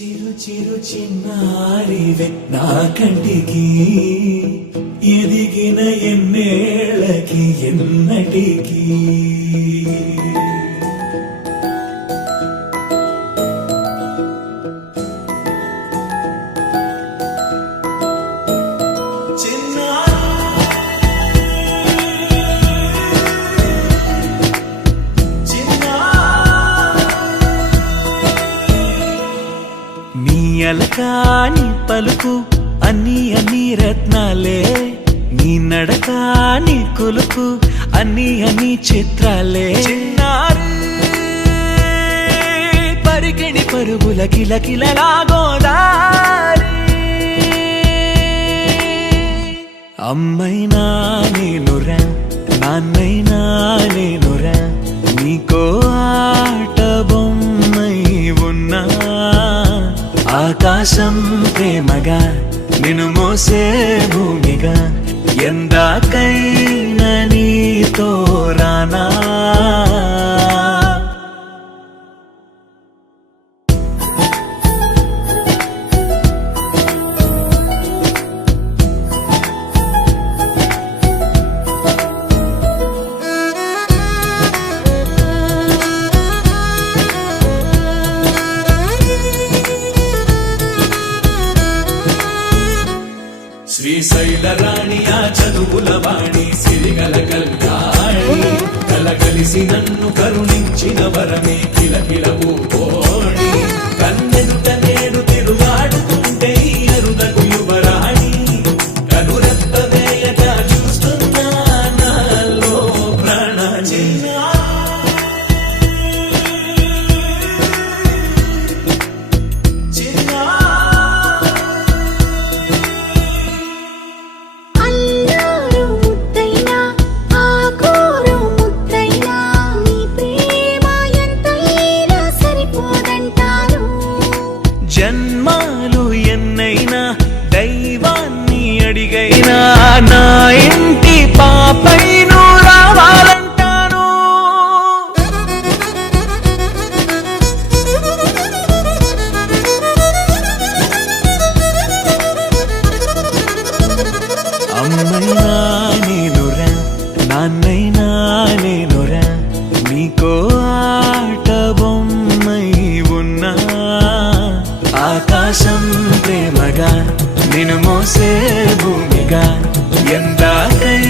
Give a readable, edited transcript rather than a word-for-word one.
చిరు చిరు చిన్నారివే నా కంటికి ఎదిగిన ఎన్నేళ్ళకి ఎన్నటికి అలకాని పలుకు అన్ని రత్నాలే నీ నడకాని కొలుకు అన్ని చిత్రాలే పరికిణి పరుగుల కిలకిలలాగోదారి అమ్మైనా నేనురా నాన్నైనా నేనురా నీకో ఆట బొమ్మై ఉన్నా ఆకాశం ప్రేమగా నిన్ను మోసే భూమిగా ఎందాకైనా నీతో రానా శ్రీశైల రాణి ఆ చదువుల వాణి సిరిగల కల్యాణి కలగలిసి నన్ను కరుణించిన వరమే కిలకిల ఊపోణి కన్నెదుట నేడు తిరుగాడుతుంటే అరుదకు యువరాణి కనురెప్ప వేయక చూస్తున్నా నాలో ప్రాణ జన్మాలు ఎన్నైనా దైవాన్ని అడిగైనా నా ఇంటి పాపై నువ్వు రావాలంటాను అమ్మైనా నేనురా నాన్నైనా నేనురా నీకో ఆట బొమ్మై ఉన్నా ఆకాశం ప్రేమగా నిన్ను మోసే భూమిగా ఎందాకై